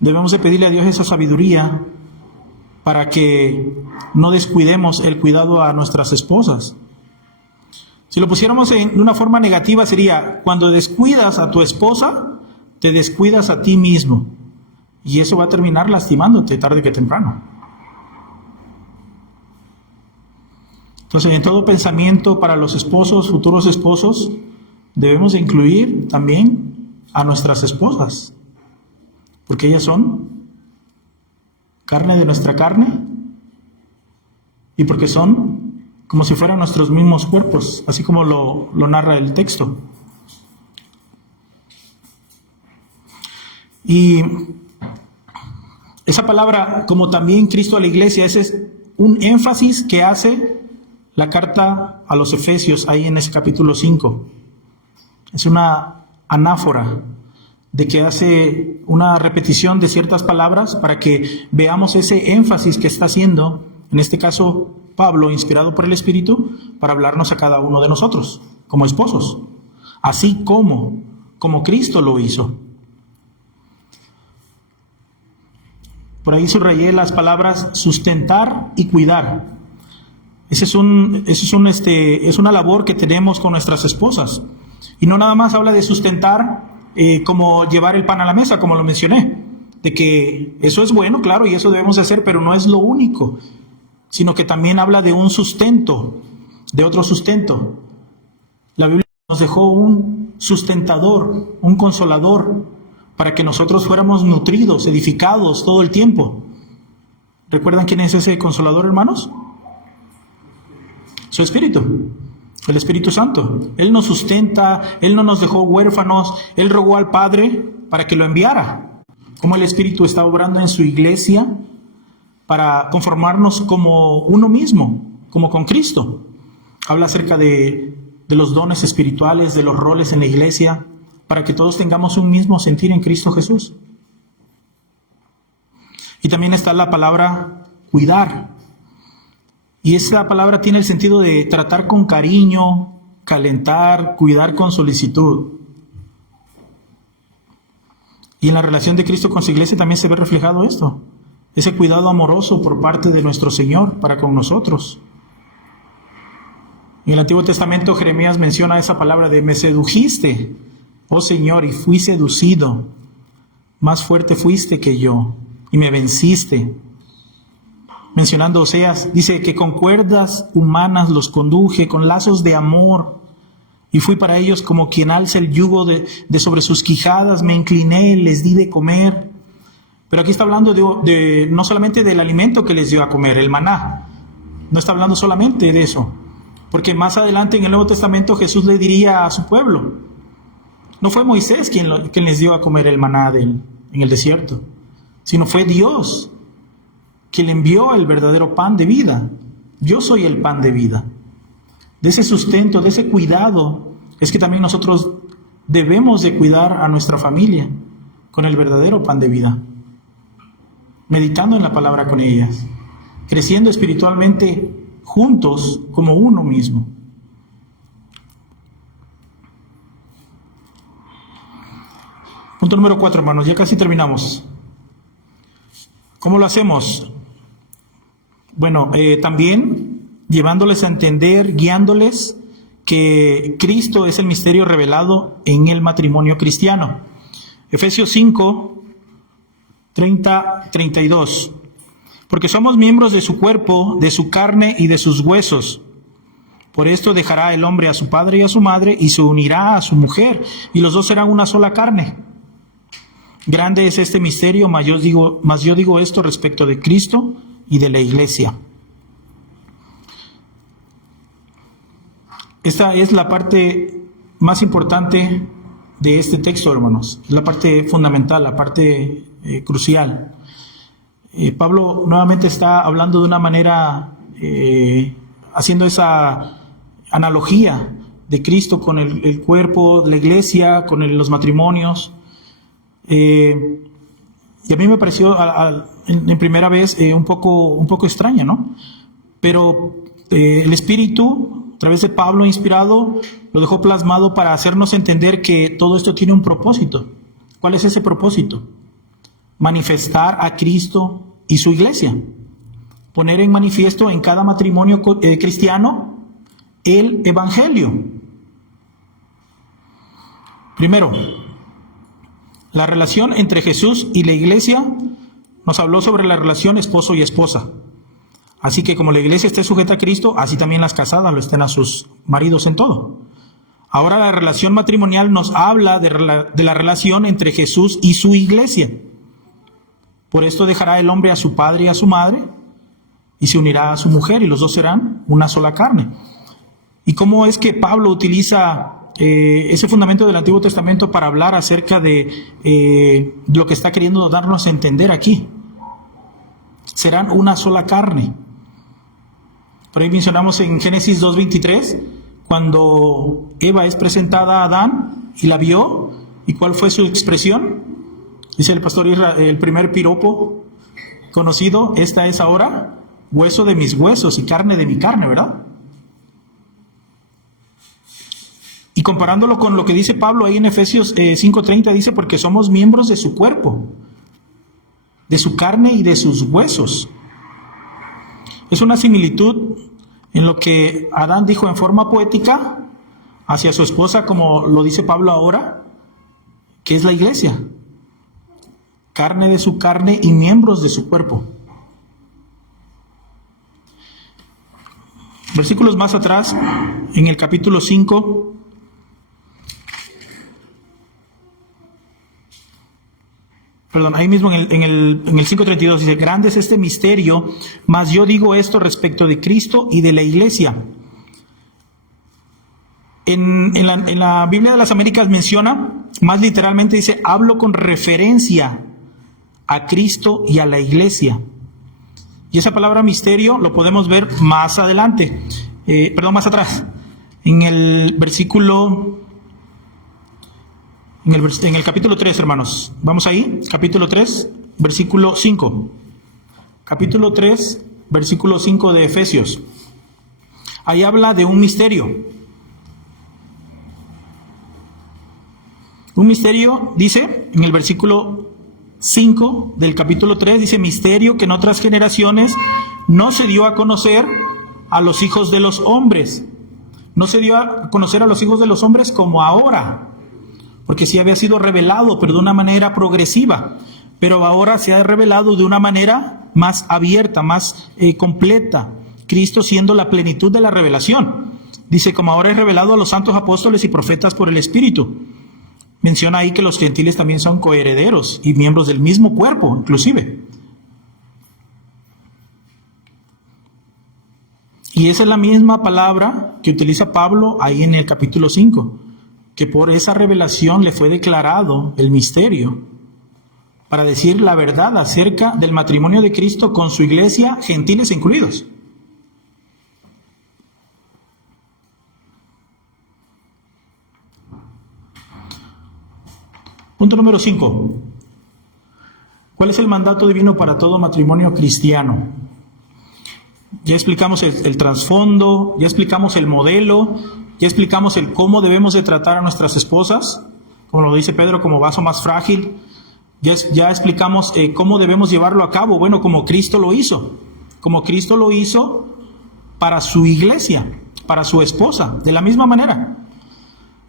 Debemos de pedirle a Dios esa sabiduría para que no descuidemos el cuidado a nuestras esposas. Si lo pusiéramos de una forma negativa sería, cuando descuidas a tu esposa, te descuidas a ti mismo. Y eso va a terminar lastimándote tarde que temprano. Entonces, en todo pensamiento para los esposos, futuros esposos, debemos de incluir también a nuestras esposas, porque ellas son carne de nuestra carne y porque son como si fueran nuestros mismos cuerpos, así como lo narra el texto. Y esa palabra, como también Cristo a la iglesia, ese es un énfasis que hace la carta a los Efesios ahí en ese capítulo 5. Es una anáfora de que hace una repetición de ciertas palabras para que veamos ese énfasis que está haciendo, en este caso Pablo, inspirado por el Espíritu, para hablarnos a cada uno de nosotros, como esposos, así como Cristo lo hizo. Por ahí subrayé las palabras sustentar y cuidar. Es una labor que tenemos con nuestras esposas. Y no nada más habla de sustentar como llevar el pan a la mesa, como lo mencioné, de que eso es bueno, claro, y eso debemos hacer, pero no es lo único, sino que también habla de un sustento, de otro sustento. La Biblia nos dejó un sustentador, un consolador, para que nosotros fuéramos nutridos, edificados todo el tiempo. ¿Recuerdan quién es ese consolador, hermanos? Su Espíritu. El Espíritu Santo. Él nos sustenta, Él no nos dejó huérfanos, Él rogó al Padre para que lo enviara. Como el Espíritu está obrando en su iglesia para conformarnos como uno mismo, como con Cristo. Habla acerca de los dones espirituales, de los roles en la iglesia, para que todos tengamos un mismo sentir en Cristo Jesús. Y también está la palabra cuidar. Y esa palabra tiene el sentido de tratar con cariño, calentar, cuidar con solicitud. Y en la relación de Cristo con su iglesia también se ve reflejado esto. Ese cuidado amoroso por parte de nuestro Señor para con nosotros. En el Antiguo Testamento Jeremías menciona esa palabra de me sedujiste, oh Señor, y fui seducido. Más fuerte fuiste que yo y me venciste. Mencionando Oseas, dice que con cuerdas humanas los conduje, con lazos de amor, y fui para ellos como quien alza el yugo de sobre sus quijadas, me incliné, les di de comer. Pero aquí está hablando de no solamente del alimento que les dio a comer, el maná, no está hablando solamente de eso, porque más adelante en el Nuevo Testamento Jesús le diría a su pueblo, no fue Moisés quien les dio a comer el maná en el desierto, sino fue Dios quien le envió el verdadero pan de vida. Yo soy el pan de vida. De ese sustento, de ese cuidado, es que también nosotros debemos de cuidar a nuestra familia con el verdadero pan de vida, meditando en la palabra con ellas, creciendo espiritualmente juntos como uno mismo. Punto número 4, hermanos, ya casi terminamos. ¿Cómo lo hacemos? Bueno, también llevándoles a entender, guiándoles que Cristo es el misterio revelado en el matrimonio cristiano. Efesios 5, 30-32. Porque somos miembros de su cuerpo, de su carne y de sus huesos. Por esto dejará el hombre a su padre y a su madre y se unirá a su mujer, y los dos serán una sola carne. Grande es este misterio, mas yo digo esto respecto de Cristo y de la iglesia. Esta es la parte más importante de este texto, hermanos. La parte fundamental, la parte crucial. Pablo nuevamente está hablando de una manera, haciendo esa analogía de Cristo con el cuerpo, la iglesia, con los matrimonios. Y a mí me pareció en primera vez un poco extraña, ¿no? Pero el Espíritu, a través de Pablo inspirado, lo dejó plasmado para hacernos entender que todo esto tiene un propósito. ¿Cuál es ese propósito? Manifestar a Cristo y su iglesia. Poner en manifiesto en cada matrimonio cristiano el Evangelio. Primero, la relación entre Jesús y la iglesia nos habló sobre la relación esposo y esposa. Así que como la iglesia esté sujeta a Cristo, así también las casadas lo estén a sus maridos en todo. Ahora la relación matrimonial nos habla de la relación entre Jesús y su iglesia. Por esto dejará el hombre a su padre y a su madre y se unirá a su mujer y los dos serán una sola carne. ¿Y cómo es que Pablo utiliza ese fundamento del Antiguo Testamento para hablar acerca de lo que está queriendo darnos a entender aquí? Serán una sola carne. Por ahí mencionamos en Génesis 2:23, cuando Eva es presentada a Adán y la vio, ¿y cuál fue su expresión? Dice el pastor Israel, el primer piropo conocido, esta es ahora hueso de mis huesos y carne de mi carne, ¿verdad? Y comparándolo con lo que dice Pablo ahí en Efesios 5:30, dice, porque somos miembros de su cuerpo, de su carne y de sus huesos. Es una similitud en lo que Adán dijo en forma poética hacia su esposa, como lo dice Pablo ahora, que es la iglesia. Carne de su carne y miembros de su cuerpo. Versículos más atrás, en el capítulo 5, ahí mismo en el 5:32 dice, grande es este misterio, mas yo digo esto respecto de Cristo y de la iglesia. En la Biblia de las Américas menciona, más literalmente dice, hablo con referencia a Cristo y a la iglesia. Y esa palabra misterio lo podemos ver más adelante, más atrás, en el versículo... En el capítulo 3, hermanos. Vamos ahí, capítulo 3, versículo 5. Capítulo 3, versículo 5 de Efesios. Ahí habla de un misterio. Un misterio, dice, en el versículo 5 del capítulo 3, dice, misterio que en otras generaciones no se dio a conocer a los hijos de los hombres, no se dio a conocer a los hijos de los hombres como ahora, porque sí había sido revelado, pero de una manera progresiva. Pero ahora se ha revelado de una manera más abierta, más completa, Cristo siendo la plenitud de la revelación. Dice, como ahora es revelado a los santos apóstoles y profetas por el Espíritu. Menciona ahí que los gentiles también son coherederos y miembros del mismo cuerpo, inclusive. Y esa es la misma palabra que utiliza Pablo ahí en el capítulo 5, que por esa revelación le fue declarado el misterio para decir la verdad acerca del matrimonio de Cristo con su iglesia, gentiles incluidos. Punto número 5. ¿Cuál es el mandato divino para todo matrimonio cristiano? Ya explicamos el trasfondo, ya explicamos el modelo, ya explicamos el cómo debemos de tratar a nuestras esposas, como lo dice Pedro, como vaso más frágil. Ya explicamos cómo debemos llevarlo a cabo, bueno, como Cristo lo hizo para su iglesia, para su esposa, de la misma manera.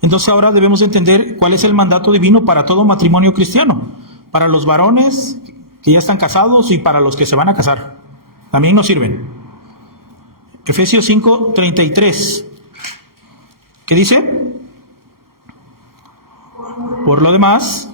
Entonces ahora debemos entender cuál es el mandato divino para todo matrimonio cristiano, para los varones que ya están casados y para los que se van a casar. También nos sirven. Efesios 5:33. ¿Qué dice? Por lo demás,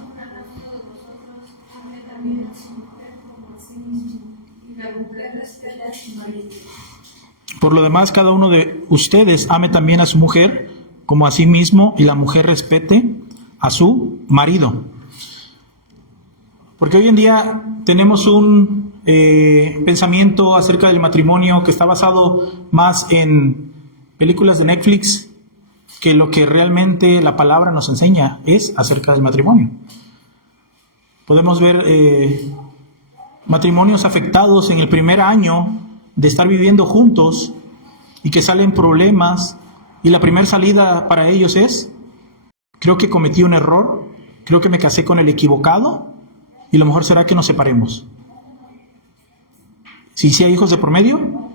cada uno de ustedes ame también a su mujer como a sí mismo, y la mujer respete a su marido. Porque hoy en día tenemos un pensamiento acerca del matrimonio que está basado más en películas de Netflix que lo que realmente la palabra nos enseña es acerca del matrimonio. Podemos ver matrimonios afectados en el primer año de estar viviendo juntos y que salen problemas, y la primera salida para ellos es: creo que cometí un error, creo que me casé con el equivocado y lo mejor será que nos separemos. Si hay hijos de por medio,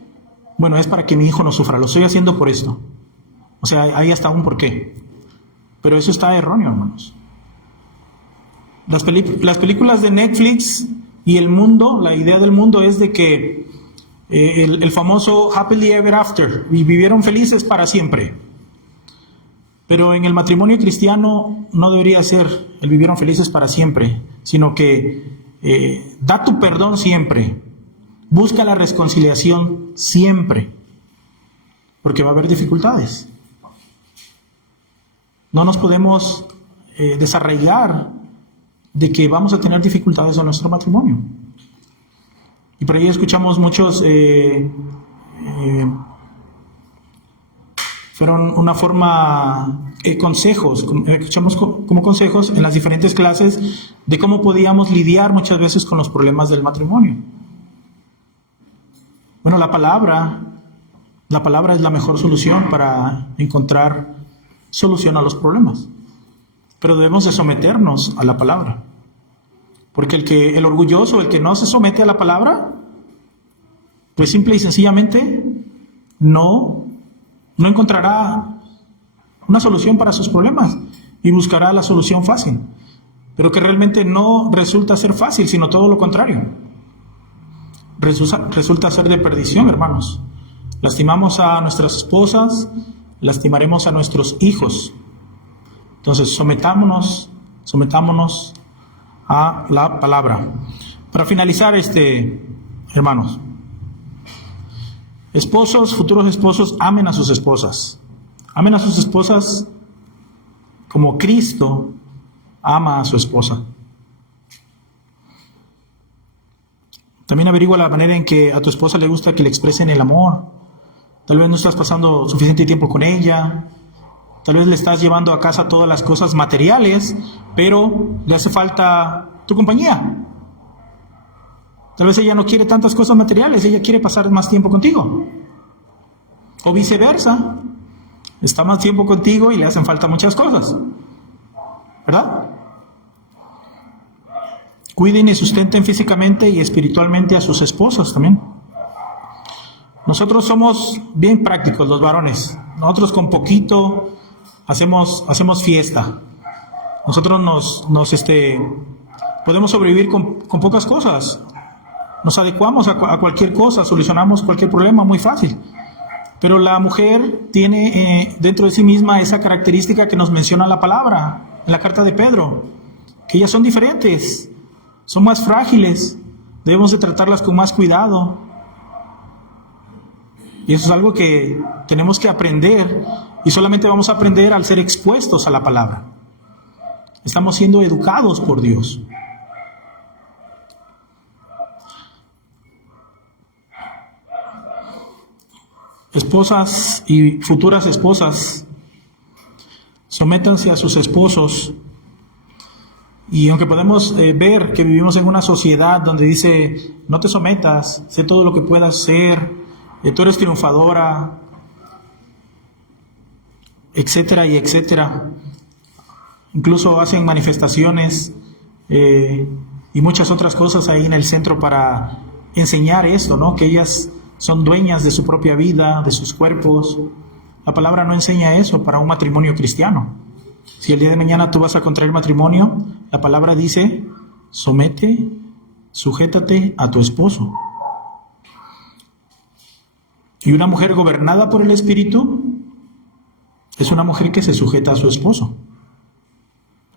bueno, es para que mi hijo no sufra, lo estoy haciendo por esto. O sea, hay hasta un porqué. Pero eso está erróneo, hermanos. Las películas de Netflix y el mundo, la idea del mundo es de que el famoso happily ever after, y vivieron felices para siempre. Pero en el matrimonio cristiano no debería ser el vivieron felices para siempre, sino que da tu perdón siempre, busca la reconciliación siempre, porque va a haber dificultades. No nos podemos desarraigar de que vamos a tener dificultades en nuestro matrimonio. Y por ahí escuchamos muchos, fueron una forma, consejos, escuchamos como consejos en las diferentes clases de cómo podíamos lidiar muchas veces con los problemas del matrimonio. Bueno, la palabra es la mejor solución para encontrar solución a los problemas. Pero debemos de someternos a la palabra. Porque el orgulloso, el que no se somete a la palabra, pues simple y sencillamente no encontrará una solución para sus problemas y buscará la solución fácil. Pero que realmente no resulta ser fácil, sino todo lo contrario. Resulta ser de perdición, hermanos. Lastimamos a nuestras esposas, lastimaremos a nuestros hijos. Entonces, sometámonos a la palabra. Para finalizar, hermanos, esposos, futuros esposos, amen a sus esposas. Amen a sus esposas como Cristo ama a su esposa. También averigua la manera en que a tu esposa le gusta que le expresen el amor. Tal vez no estás pasando suficiente tiempo con ella. Tal vez le estás llevando a casa todas las cosas materiales, pero le hace falta tu compañía. Tal vez ella no quiere tantas cosas materiales, ella quiere pasar más tiempo contigo. O viceversa. Está más tiempo contigo y le hacen falta muchas cosas. ¿Verdad? Cuiden y sustenten físicamente y espiritualmente a sus esposas también. Nosotros somos bien prácticos, los varones. Nosotros con poquito hacemos fiesta. Nosotros podemos sobrevivir con pocas cosas. Nos adecuamos a cualquier cosa, solucionamos cualquier problema muy fácil. Pero la mujer tiene dentro de sí misma esa característica que nos menciona la palabra en la carta de Pedro, que ellas son diferentes, son más frágiles, debemos de tratarlas con más cuidado. Y eso es algo que tenemos que aprender, y solamente vamos a aprender al ser expuestos a la palabra. Estamos siendo educados por Dios. Esposas y futuras esposas, sométanse a sus esposos. Y aunque podemos ver que vivimos en una sociedad donde dice, no te sometas, sé todo lo que puedas ser, tú eres triunfadora, etcétera y etcétera. Incluso hacen manifestaciones y muchas otras cosas ahí en el centro para enseñar esto, ¿no? Que ellas son dueñas de su propia vida, de sus cuerpos. La palabra no enseña eso para un matrimonio cristiano. Si el día de mañana tú vas a contraer matrimonio, la palabra dice, sujétate a tu esposo. Y una mujer gobernada por el Espíritu es una mujer que se sujeta a su esposo.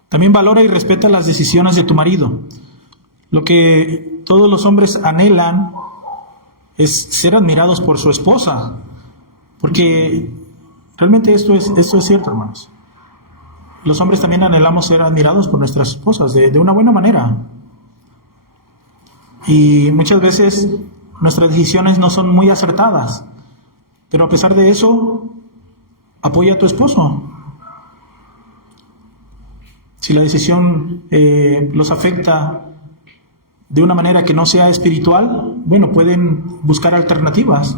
También valora y respeta las decisiones de tu marido. Lo que todos los hombres anhelan es ser admirados por su esposa, porque realmente esto es cierto, hermanos. Los hombres también anhelamos ser admirados por nuestras esposas de una buena manera. Y muchas veces nuestras decisiones no son muy acertadas, pero a pesar de eso, apoya a tu esposo. Si la decisión los afecta de una manera que no sea espiritual, bueno, pueden buscar alternativas.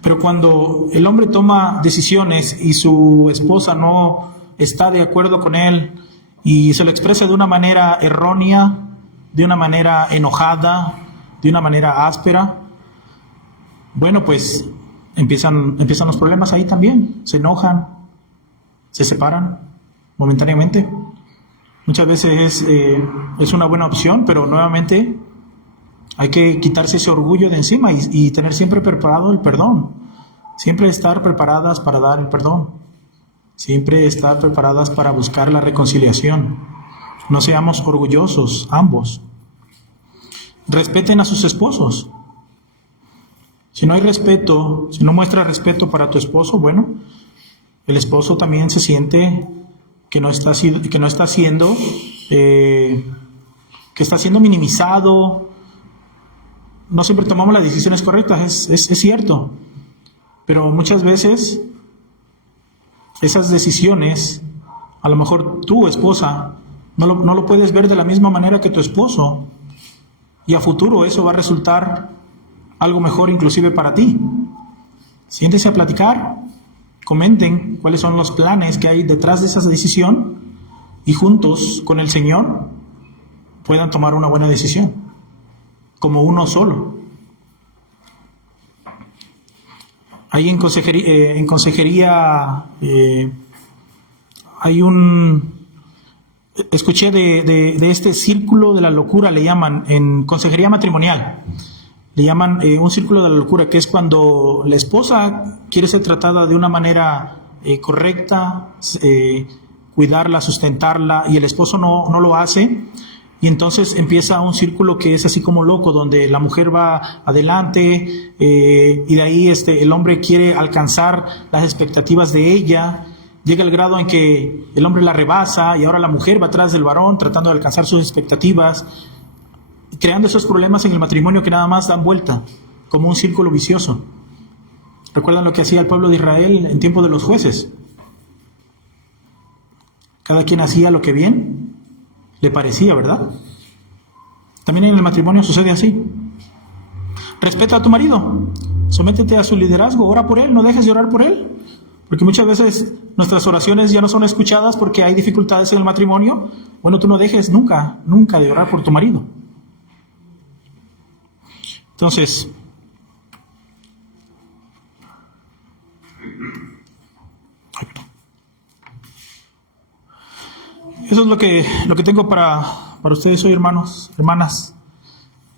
Pero cuando el hombre toma decisiones y su esposa no está de acuerdo con él y se lo expresa de una manera errónea, de una manera enojada, de una manera áspera, bueno, pues empiezan los problemas ahí también. Se enojan, se separan momentáneamente. Muchas veces es una buena opción, pero nuevamente hay que quitarse ese orgullo de encima y tener siempre preparado el perdón. Siempre estar preparadas para dar el perdón. Siempre estar preparadas para buscar la reconciliación. No seamos orgullosos ambos. Respeten a sus esposos. Si no hay respeto, si no muestras respeto para tu esposo, bueno, el esposo también se siente que está siendo minimizado. No siempre tomamos las decisiones correctas, es cierto, pero muchas veces esas decisiones, a lo mejor tu esposa no lo puedes ver de la misma manera que tu esposo, y a futuro eso va a resultar algo mejor inclusive para ti. Siéntese a platicar, comenten cuáles son los planes que hay detrás de esa decisión y juntos con el Señor puedan tomar una buena decisión, como uno solo. Ahí en consejería hay escuché de este círculo de la locura, le llaman, en consejería matrimonial, le llaman un círculo de la locura, que es cuando la esposa quiere ser tratada de una manera correcta, cuidarla, sustentarla, y el esposo no lo hace. Y entonces empieza un círculo que es así como loco, donde la mujer va adelante y de ahí el hombre quiere alcanzar las expectativas de ella. Llega el grado en que el hombre la rebasa y ahora la mujer va atrás del varón tratando de alcanzar sus expectativas, creando esos problemas en el matrimonio que nada más dan vuelta, como un círculo vicioso. ¿Recuerdan lo que hacía el pueblo de Israel en tiempo de los jueces? Cada quien hacía lo que bien le parecía, ¿verdad? También en el matrimonio sucede así. Respeta a tu marido, sométete a su liderazgo, ora por él, no dejes de orar por él, porque muchas veces nuestras oraciones ya no son escuchadas porque hay dificultades en el matrimonio. Bueno, tú no dejes nunca de orar por tu marido. Entonces, eso es lo que tengo para ustedes hoy, hermanos, hermanas,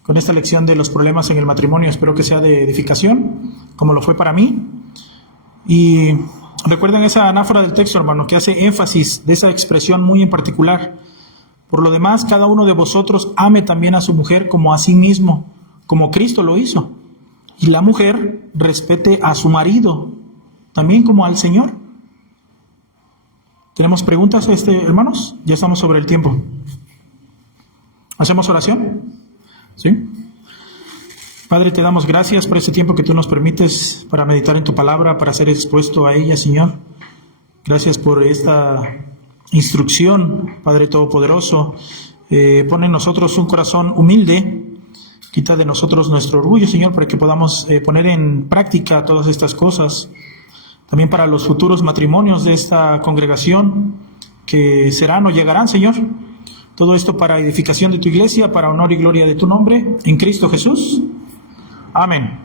con esta lección de los problemas en el matrimonio. Espero que sea de edificación, como lo fue para mí. Y recuerden esa anáfora del texto, hermano, que hace énfasis de esa expresión muy en particular. Por lo demás, cada uno de vosotros ame también a su mujer como a sí mismo, como Cristo lo hizo. Y la mujer respete a su marido, también como al Señor. ¿Tenemos preguntas, hermanos? Ya estamos sobre el tiempo. ¿Hacemos oración? ¿Sí? Padre, te damos gracias por este tiempo que tú nos permites para meditar en tu palabra, para ser expuesto a ella, Señor. Gracias por esta instrucción, Padre Todopoderoso. Pone en nosotros un corazón humilde. Quita de nosotros nuestro orgullo, Señor, para que podamos poner en práctica todas estas cosas. También para los futuros matrimonios de esta congregación que serán o llegarán, Señor. Todo esto para edificación de tu iglesia, para honor y gloria de tu nombre, en Cristo Jesús. Amén.